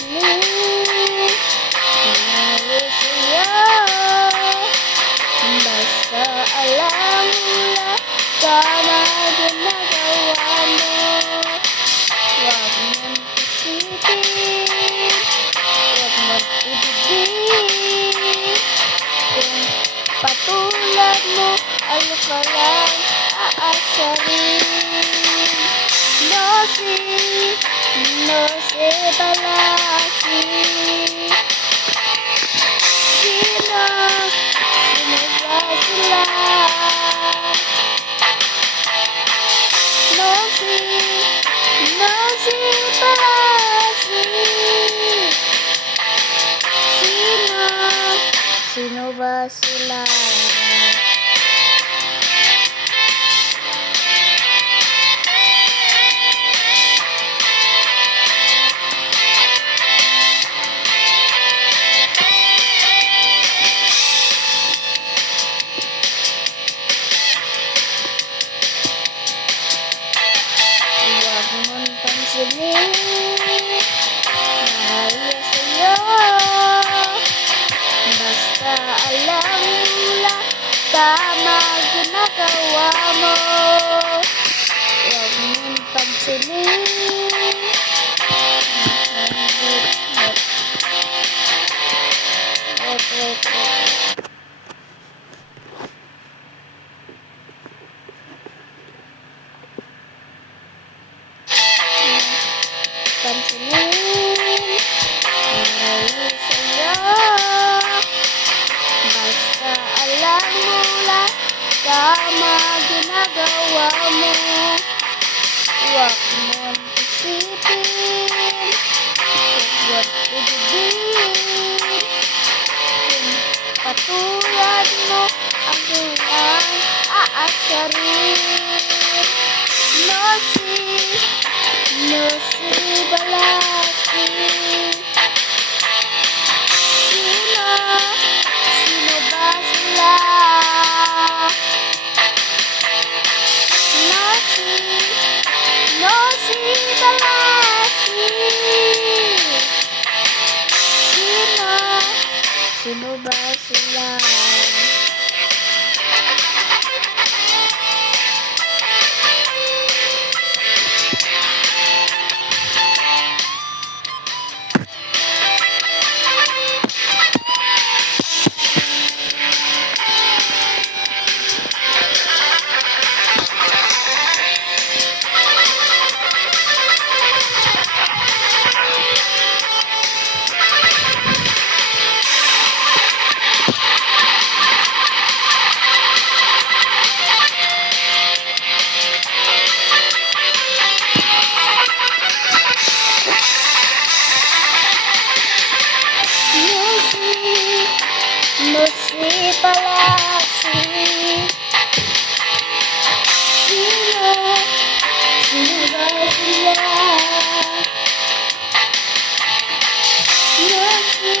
pansinin. Mahal sa'yo, basta alam mo lang tama ginagawa mo. Huwag mong isipin, huwag mong ibigin. Kung patulad mo, ano ka lang aasarin. No se balasi. Sino ba sila? No se balasi. Sino ba sila? Huwag mong pansinin, mahal sa'yo, basta alam mo lang tama ginagawa mo. Huwag mong pansinin. Wait. Pansinin, mahal sa'yo, basta alam mo lang tama ginagawa mo. Huwag mong isipin, huwag ibigin. Kung patulad mo ang kailang aasarin. No si balasi. Sino ba sila? No si balasi. Sino ba sila? No si balasi. Sino ba sila? No si